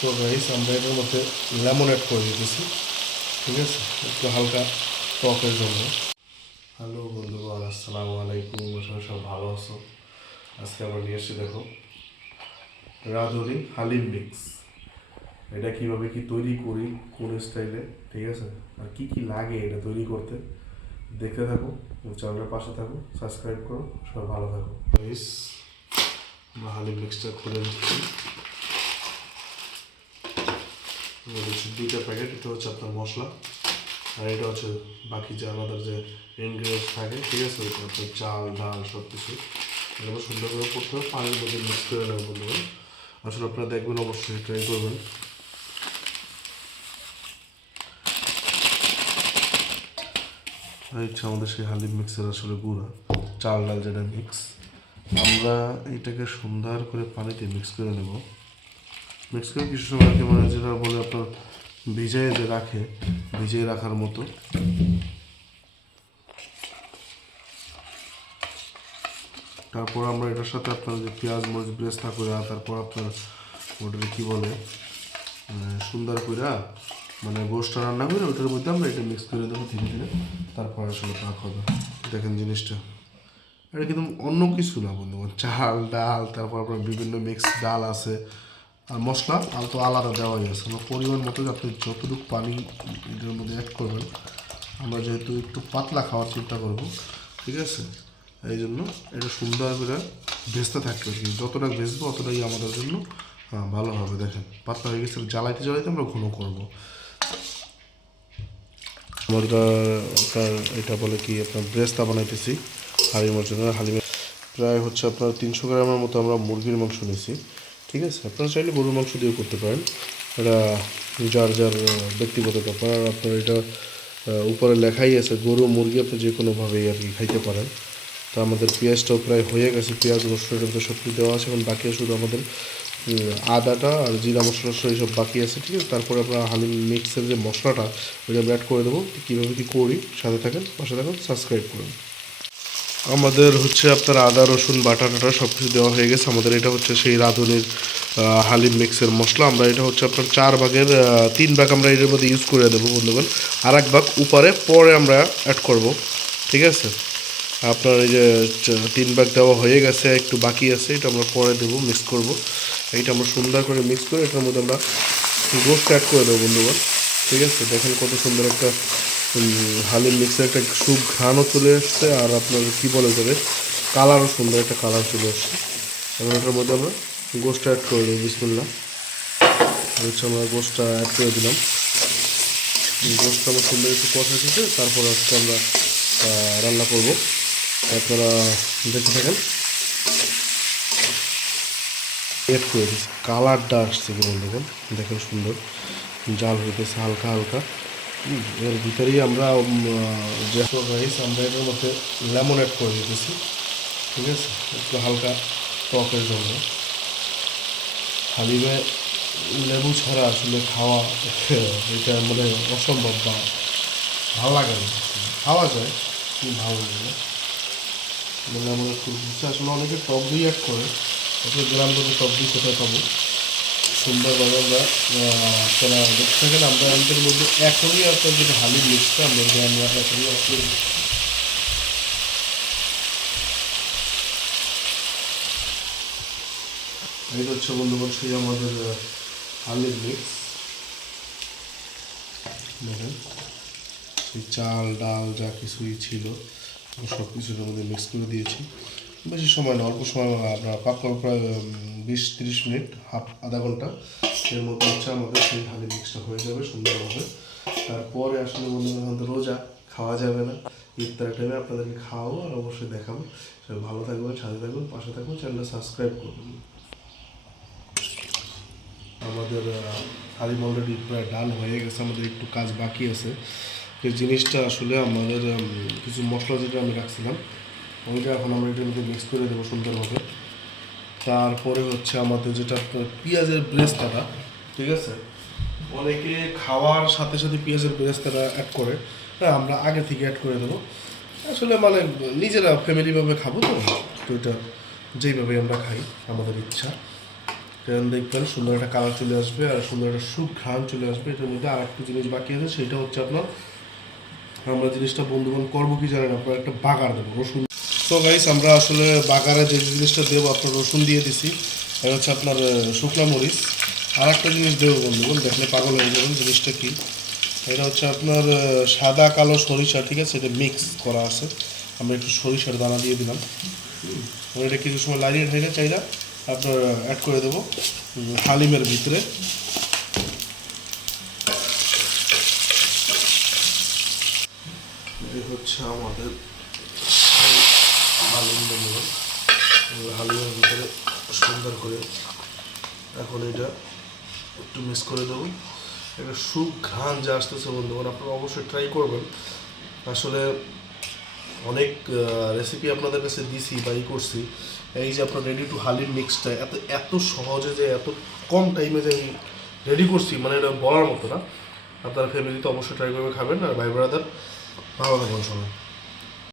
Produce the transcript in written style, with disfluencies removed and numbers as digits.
So guys আমরা এটার মধ্যে লেমন অ্যাড করে দিতেছি, ঠিক আছে, একটু হালকা টকের জন্য। হ্যালো বন্ধুগণ, আসসালামু আলাইকুম। সবাই সব ভালো আছো? আজকে আমরা নিয়ে এসেছি, দেখো, রাঁধুনি হালিম মিক্স। এটা কীভাবে কি তৈরি করি, কোন স্টাইলে, ঠিক আছে, আর কি কি লাগে এটা তৈরি করতে, দেখতে থাকো, চ্যানেলের পাশে থাকো, সাবস্ক্রাইব করো, সবাই ভালো থাকো। গাইস আমরা হালিম মিক্সটা খুলে নিচ্ছি। দুইটা প্যাকেট, এটা হচ্ছে আপনার মশলা, আর এটা হচ্ছে বাকি যে আমাদের যে ইনগ্রিডিয়েন্টস থাকে, ঠিক আছে, ওইটা আপনার চাল ডাল সব কিছু এগুলো সুন্দর করে করতে হবে, পানির মধ্যে মিক্স করে নেওয়া বলতে। আসলে আপনারা দেখবেন, অবশ্যই ট্রাই করবেন। এই হচ্ছে আমাদের সেই হালিম মিক্সের আসলে গুঁড়া, চাল ডাল যেটা মিক্স। আমরা এইটাকে সুন্দর করে পানিতে মিক্স করে নেব। মিক্স করে কিছু সময় আর মানে যেটা বলে আপনার ভিজিয়ে যে রাখে, ভিজিয়ে রাখার মতো। তারপর আমরা এটার সাথে আপনার যে পেঁয়াজ মরিচ ব্রেস্তা করে, তারপর আপনার ওটাকে কী বলে, সুন্দর করে মানে গোষ্ঠটা রান্না করে ওটার মধ্যে আমরা এটা মিক্স করে দেবো ধীরে ধীরে। তারপর আসলে পাক হবে। দেখেন জিনিসটা, এটা কিন্তু অন্য কিছু না বন্ধুগণ, চাল ডাল, তারপর আপনার বিভিন্ন মিক্স ডাল আছে, আর মশলা আর তো আলাদা দেওয়াই আছে। আমরা পরিমাণ মতো আপনি যতটুকু পানি এটার মধ্যে অ্যাড করবেন, আমরা যেহেতু একটু পাতলা খাওয়ার চিন্তা করব, ঠিক আছে, এই জন্য এটা সুন্দর করে ভেজতে থাকবে আর কি। যতটা ভেজবো অতটাই আমাদের জন্য ভালো হবে। দেখেন পাতলা হয়ে গেছে, জ্বালাইতে জ্বালাইতে আমরা ঘন করবো। আমরা আপনার এটা বলে কি আপনার ব্রেস্তা বানাইতেছি হালিমের জন্য। হালিমের প্রায় হচ্ছে আপনার 300 গ্রামের মতো আমরা মুরগির মাংস নিয়েছি, ঠিক আছে। আপনারা চাইলে গরুর মাংস দিয়েও করতে পারেন, এটা যার যার ব্যক্তিগত ব্যাপার। আর আপনার এটা উপরে লেখাই আছে গরু মুরগি, আপনি যে কোনোভাবেই আর কি খাইতে পারেন। তো আমাদের পেঁয়াজটাও প্রায় হয়ে গেছে, পেঁয়াজ রসুন এটা তো সব কিছু দেওয়া আছে। এখন বাকি শুধু আমাদের আদাটা আর জিরা মশলা এইসব বাকি আছে, ঠিক আছে। তারপরে আমরা হালিম মিক্সের যে মশলাটা ওইটা অ্যাড করে দেবো। কীভাবে কী করি সাথে থাকেন, পাশে থাকেন, সাবস্ক্রাইব করুন। আমাদের হচ্ছে আপনার আদা রসুন বাটা টাটা সব কিছু দেওয়া হয়ে গেছে। আমাদের এটা হচ্ছে সেই রাঁধুনির হালিম মিক্সের মশলা। আমরা এটা হচ্ছে আপনার 4 ভাগের 3 ভাগ আমরা এটার মধ্যে ইউজ করে দেবো বন্ধুগণ, আর 1 ভাগ উপরে পরে আমরা অ্যাড করব, ঠিক আছে। আপনার এই যে 3 ভাগ দেওয়া হয়ে গেছে, একটু বাকি আছে, এটা আমরা পরে দেবো, মিক্স করব। এইটা আমরা সুন্দর করে মিক্স করে এটার মধ্যে আমরা গোস্ত অ্যাড করে দেবো বন্ধুগণ, ঠিক আছে। দেখেন কত সুন্দর একটা হালিম মিক্সের একটা সুঘ্রাণও চলে এসছে, আর আপনার কী বলে যাবে, কালারও সুন্দর একটা কালার চলে এসছে। এবং এটার মধ্যে আমরা গোস্টটা অ্যাড করে দেবো। বিসমিল্লাহ, হচ্ছে আমরা গোস্টটা অ্যাড করে দিলাম। গোস্টটা আমার সুন্দর একটু কষা থেকে তারপর আজকে আমরা রান্না করব। আপনারা দেখতে থাকেন। অ্যাড করে দিচ্ছি, কালারটা আসছে কি দেখেন, দেখেন সুন্দর জাল হইতেছে হালকা হালকা। এর ভিতরেই আমরা যে রাইস আমরা এটার মধ্যে লেমন অ্যাড করে দিতেছি, ঠিক আছে, একটু হালকা টকের জন্য। হালিমে লেবু ছাড়া আসলে খাওয়া এটা মানে অসম্ভব, বা ভালো লাগে না। খাওয়া যায় কিন্তু ভালো লাগে না। লেমন একটু দিচ্ছে, আসলে অনেকে টক দিয়ে অ্যাড করে, আসলে গ্রামগঞ্জে টক দিয়ে কোথায় পাবো। সুন্দরভাবে আমরা আপনারা দেখতে থাকেন। আমরা আমাদের মধ্যে এখনই আপনার যেটা হালিম মিক্সটা আমরা এখনই আসলে এটা হচ্ছে বন্ধুগণ সেই আমাদের হালিম মিক্স। দেখেন সেই চাল ডাল যা কিছুই ছিল সব কিছুর মধ্যে মিক্স করে দিয়েছি। বেশি সময় না, অল্প সময় আমরা পাক করবো, প্রায় 20-30 মিনিট, আধা ঘন্টা এর মধ্যে হচ্ছে আমাদের সেই হালিম মিক্সটা হয়ে যাবে সুন্দরভাবে। তারপরে আসলে বন্ধুরা আমাদের রোজা খাওয়া যাবে না, ইফতার টাইমে আপনাদেরকে খাওয়াবো আর অবশ্যই দেখাবো। সবাই ভালো থাকবেন, সাথে থাকবেন, পাশে থাকবেন, চ্যানেলটা সাবস্ক্রাইব করবেন। আমাদের হালিম অলরেডি প্রায় ডান হয়ে গেছে, আমাদের একটু কাজ বাকি আছে। এই জিনিসটা আসলে আমাদের কিছু মশলা যেটা আমি রাখছিলাম ওইটা এখন আমরা এটার মধ্যে মিক্স করে দেবো সুন্দরভাবে। তারপরে হচ্ছে আমাদের যেটা পেঁয়াজের ব্রেস্তাটা, ঠিক আছে, অনেকে খাওয়ার সাথে সাথে পেঁয়াজের ব্রেস্তাটা অ্যাড করে, হ্যাঁ আমরা আগে থেকে অ্যাড করে দেবো। আসলে মানে নিজেরা ফ্যামিলিভাবে খাবো তো, তো এটা যেইভাবে আমরা খাই আমাদের ইচ্ছা। তেল দেখবেন সুন্দর একটা কালার চলে আসবে আর সুন্দর একটা সুঘ্রাণ চলে আসবে। এটার মধ্যে আর একটা জিনিস বাকি আছে, সেটা হচ্ছে আপনার আমরা জিনিসটা বন্ধুবান্ধব করবো কি জানেন, আপনার একটা বাগার দেবো রসুন। তো গাইস আমরা আসলে বাগারে যে জিনিসটা দেবো আপনার রসুন দিয়ে দিছি, এটা হচ্ছে আপনার শুকনো মরিচ। আর একটা জিনিস দেবো বন্ধুগণ, দেখলে পাগল হয়ে যাবেন জিনিসটা কি, এটা হচ্ছে আপনার সাদা কালো সরিষা, ঠিক আছে, এটা মিক্স করা আছে। আমরা একটু সরিষার দানা দিয়ে দিলাম। এটা কিছু সময় লাইনিয়ে ঢেকে চাইলে আপনার অ্যাড করে দেবো হালিমের ভিতরে। এই হচ্ছে আমাদের হালিম বন্ধুগণ, হালিমের ভিতরে সুন্দর করে এখন এটা একটু মিক্স করে দেবো। একটা সুঘ্রাণ যে আসতেছে বন্ধুগণ, আপনারা অবশ্যই ট্রাই করবেন। আসলে অনেক রেসিপি আপনাদের কাছে দিছি বা করছি, এই যে আপনার রেডি টু হালিম মিক্সটা এত এত সহজে যে এত কম টাইমে যে আমি রেডি করছি, মানে এটা বলার মতো না। আপনারা ফ্যামিলিতে অবশ্যই ট্রাই করে খাবেন। আর ভাই ব্রাদার ভালো থাকবেন সবাই।